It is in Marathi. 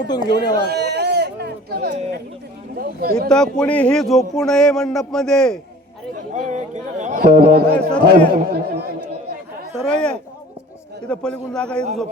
उठून घेऊन यावा इथं कुणीही झोपू नये मंडपमध्ये. सरळ ये. इथं पलीकडून जागा येतो झोप